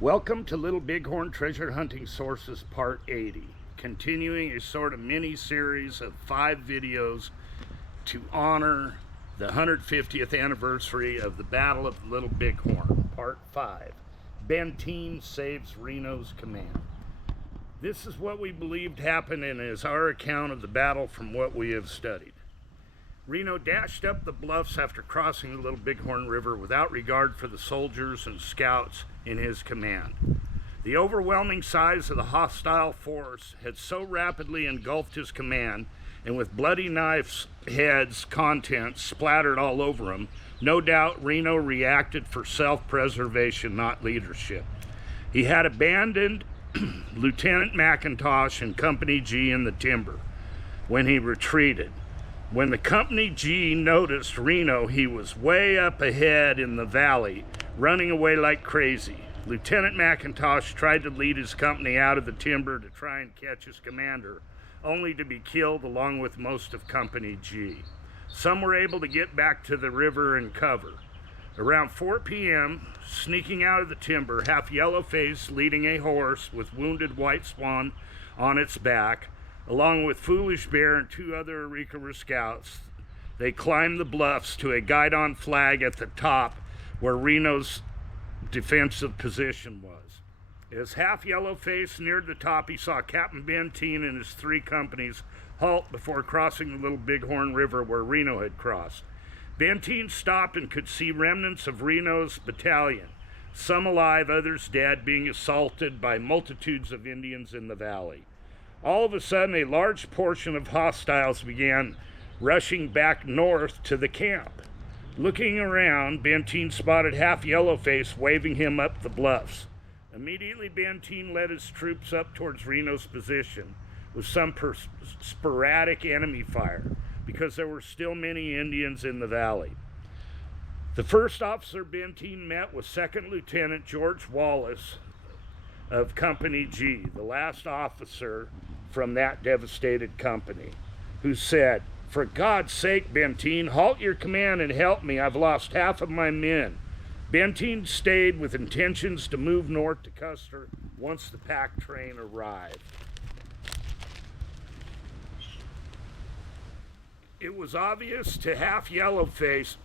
Welcome to Little Bighorn Treasure Hunting Sources Part 80, continuing a sort of mini-series of 5 videos to honor the 150th anniversary of the Battle of Little Bighorn, Part 5. Bentten saves Reno's command. This is what we believed happened and is our account of the battle from what we have studied. Reno dashed up the bluffs after crossing the Little Bighorn River without regard for the soldiers and scouts in his command. The overwhelming size of the hostile force had so rapidly engulfed his command, and with bloody knives' heads' contents splattered all over him, no doubt Reno reacted for self-preservation, not leadership. He had abandoned Lieutenant McIntosh and Company G in the timber when he retreated. When the Company G noticed Reno, he was way up ahead in the valley, running away like crazy. Lieutenant McIntosh tried to lead his company out of the timber to try and catch his commander, only to be killed along with most of Company G. Some were able to get back to the river and cover. Around 4 p.m., sneaking out of the timber, Half Yellowface leading a horse with wounded White Swan on its back, along with Foolish Bear and 2 other Arikara scouts, they climbed the bluffs to a guidon flag at the top where Reno's defensive position was. As Half Yellowface neared the top, he saw Captain Bentten and his 3 companies halt before crossing the Little Bighorn River where Reno had crossed. Bentten stopped and could see remnants of Reno's battalion, some alive, others dead, being assaulted by multitudes of Indians in the valley. All of a sudden, a large portion of hostiles began rushing back north to the camp. Looking around, Bentten spotted Half Yellowface waving him up the bluffs. Immediately, Bentten led his troops up towards Reno's position with some sporadic enemy fire because there were still many Indians in the valley. The first officer Bentten met was 2nd Lieutenant George Wallace of Company G, the last officer from that devastated company, who said, "For God's sake, Bentten, halt your command and help me. I've lost half of my men." Bentten stayed with intentions to move north to Custer once the pack train arrived. It was obvious to Half Yellowface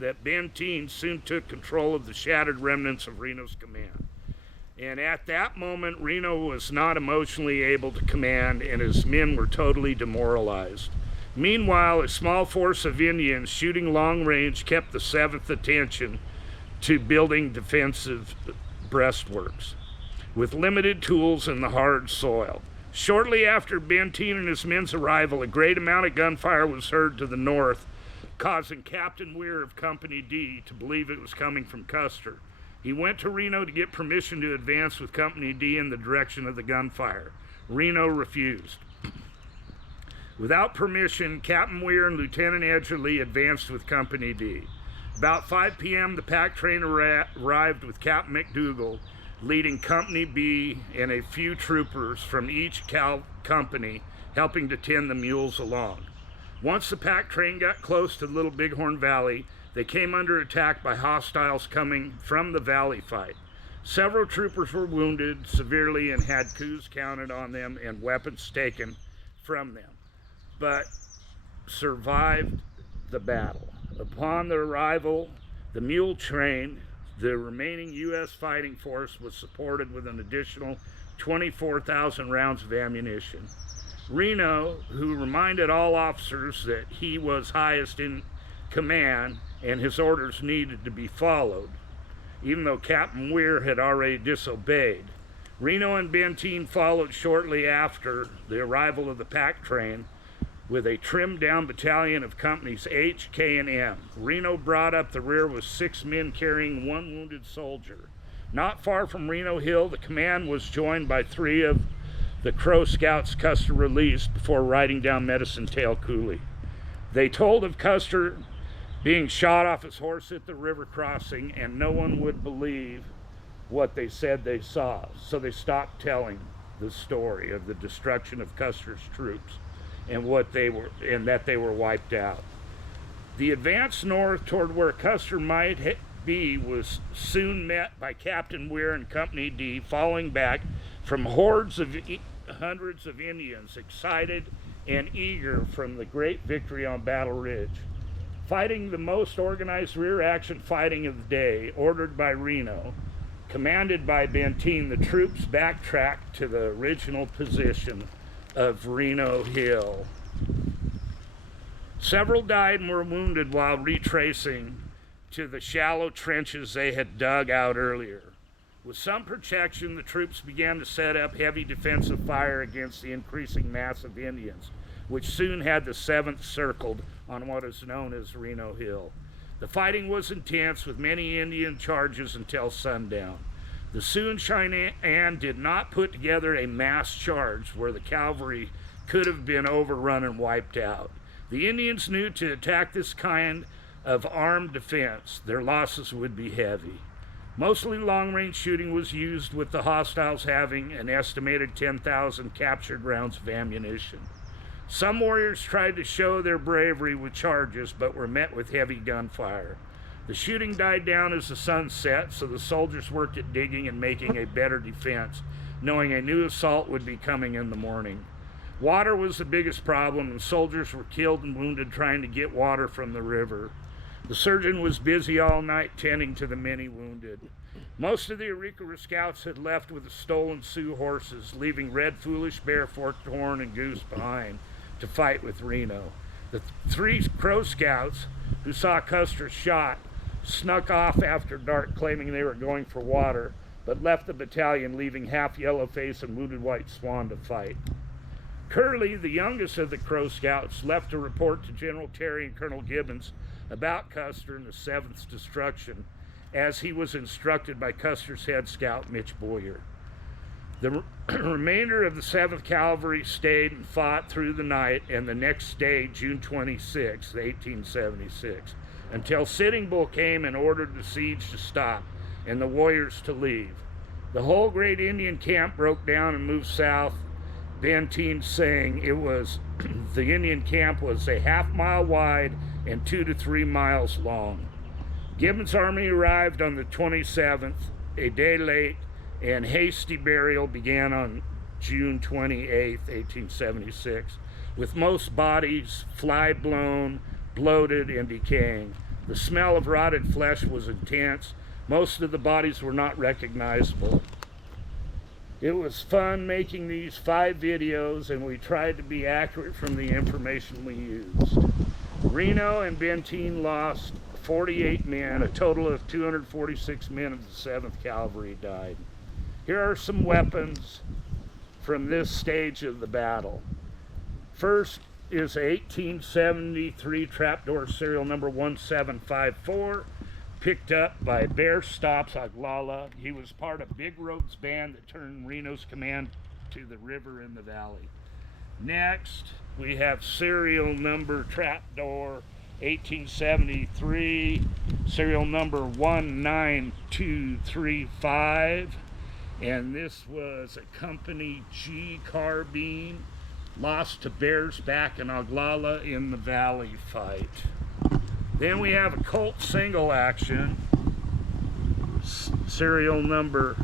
that Bentten soon took control of the shattered remnants of Reno's command. And at that moment, Reno was not emotionally able to command, and his men were totally demoralized. Meanwhile, a small force of Indians shooting long range kept the 7th attention to building defensive breastworks with limited tools in the hard soil. Shortly after Bentten and his men's arrival, a great amount of gunfire was heard to the north, causing Captain Weir of Company D to believe it was coming from Custer. He went to Reno to get permission to advance with Company D in the direction of the gunfire. Reno refused. Without permission, Captain Weir and Lieutenant Edgerly advanced with Company D. About 5 p.m., the pack train arrived with Captain McDougal leading Company B and a few troopers from each company helping to tend the mules along. Once the pack train got close to the Little Bighorn Valley, they came under attack by hostiles coming from the valley fight. Several troopers were wounded severely and had coups counted on them and weapons taken from them, but survived the battle. Upon the arrival, the mule train, the remaining U.S. fighting force was supported with an additional 24,000 rounds of ammunition. Reno, who reminded all officers that he was highest in command and his orders needed to be followed, even though Captain Weir had already disobeyed. Reno and Bentten followed shortly after the arrival of the pack train with a trimmed-down battalion of companies H, K, and M. Reno brought up the rear with 6 men carrying 1 wounded soldier. Not far from Reno Hill, the command was joined by 3 of the Crow Scouts Custer released before riding down Medicine Tail Coulee. They told of Custer being shot off his horse at the river crossing, and no one would believe what they said they saw, so they stopped telling the story of the destruction of Custer's troops and that they were wiped out. The advance north toward where Custer might B was soon met by Captain Weir and Company D, falling back from hordes of hundreds of Indians, excited and eager from the great victory on Battle Ridge. Fighting the most organized rear action fighting of the day, ordered by Reno, commanded by Bentten, the troops backtracked to the original position of Reno Hill. Several died and were wounded while retracing to the shallow trenches they had dug out earlier. With some protection, the troops began to set up heavy defensive fire against the increasing mass of Indians, which soon had the 7th circled on what is known as Reno Hill. The fighting was intense, with many Indian charges until sundown. The Sioux and Cheyenne did not put together a mass charge where the cavalry could have been overrun and wiped out. The Indians knew to attack this kind of armed defense, their losses would be heavy. Mostly long-range shooting was used, with the hostiles having an estimated 10,000 captured rounds of ammunition. Some warriors tried to show their bravery with charges, but were met with heavy gunfire. The shooting died down as the sun set, so the soldiers worked at digging and making a better defense, knowing a new assault would be coming in the morning. Water was the biggest problem, and soldiers were killed and wounded trying to get water from the river. The surgeon was busy all night tending to the many wounded. Most of the Arikara scouts had left with the stolen Sioux horses, leaving Red Foolish, Bear, Forked Horn, and Goose behind to fight with Reno. The 3 Crow scouts who saw Custer shot snuck off after dark, claiming they were going for water, but left the battalion, leaving Half Yellowface and Wounded White Swan to fight. Curley, the youngest of the Crow scouts, left a report to General Terry and Colonel Gibbons about Custer and the 7th's destruction, as he was instructed by Custer's head scout, Mitch Boyer. The remainder of the 7th Cavalry stayed and fought through the night and the next day, June 26, 1876, until Sitting Bull came and ordered the siege to stop and the warriors to leave. The whole great Indian camp broke down and moved south, Bentten saying the Indian camp was a half-mile wide and 2 to 3 miles long. Gibbon's army arrived on the 27th, a day late, and hasty burial began on June 28, 1876, with most bodies fly-blown, bloated, and decaying. The smell of rotted flesh was intense. Most of the bodies were not recognizable. It was fun making these 5 videos, and we tried to be accurate from the information we used. Reno and Bentten lost 48 men. A total of 246 men of the 7th Cavalry died. Here are some weapons from this stage of the battle. First is a 1873 trapdoor serial number 1754, picked up by Bear Stops Oglala. He was part of Big Road's band that turned Reno's command to the river in the valley. Next, we have serial number trapdoor 1873, serial number 19235, and this was a Company G carbine lost to Bear's Back and Oglala in the Valley fight. Then we have a Colt single action, serial number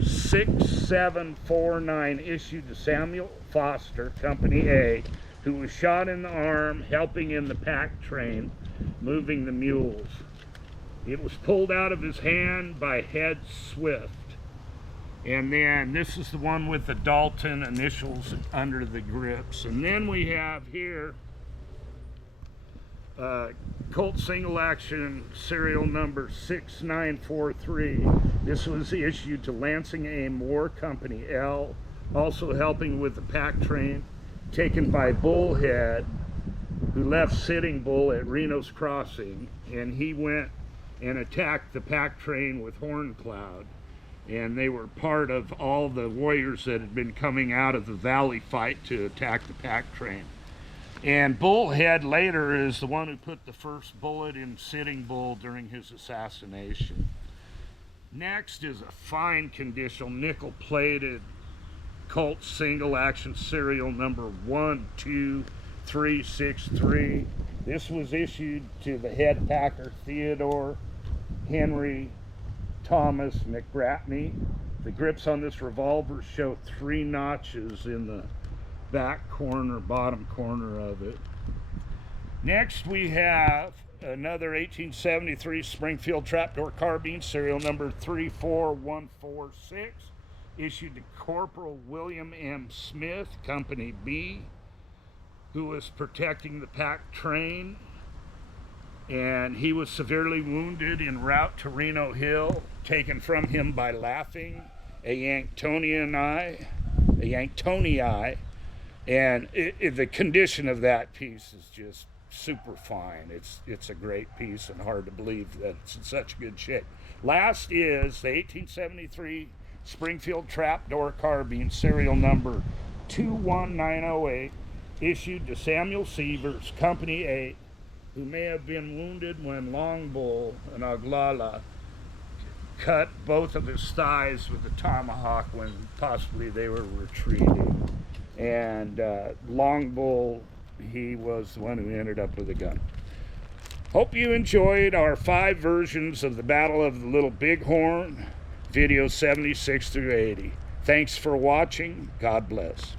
6749, issued to Samuel Foster, Company A, who was shot in the arm helping in the pack train moving the mules. It was pulled out of his hand by Head Swift. And then this is the one with the Dalton initials under the grips. And then we have here Colt single action serial number 6943. This was issued to Lansing Aim War Company L, also helping with the pack train, taken by Bullhead, who left Sitting Bull at Reno's Crossing, and he went and attacked the pack train with Horn Cloud. And they were part of all the warriors that had been coming out of the valley fight to attack the pack train. And Bullhead later is the one who put the first bullet in Sitting Bull during his assassination. Next is a fine condition nickel-plated Colt single action serial number 12363. This was issued to the head packer Theodore Henry Thomas McBratney. The grips on this revolver show 3 notches in the back corner, bottom corner of it. Next we have another 1873 Springfield trapdoor carbine, serial number 34146, issued to Corporal William M. Smith, Company B, who was protecting the pack train, and he was severely wounded en route to Reno Hill, taken from him by Laughing, a Yanktonii, and the condition of that piece is just super fine. It's a great piece and hard to believe that it's in such good shape. Last is the 1873 Springfield trapdoor carbine, serial number 21908, issued to Samuel Sievers, Company 8, who may have been wounded when Long Bull and Oglala cut both of his thighs with a tomahawk when possibly they were retreating. And Long Bull, he was the one who ended up with a gun. Hope you enjoyed our 5 versions of the Battle of the Little Bighorn, videos 76 through 80. Thanks for watching. God bless.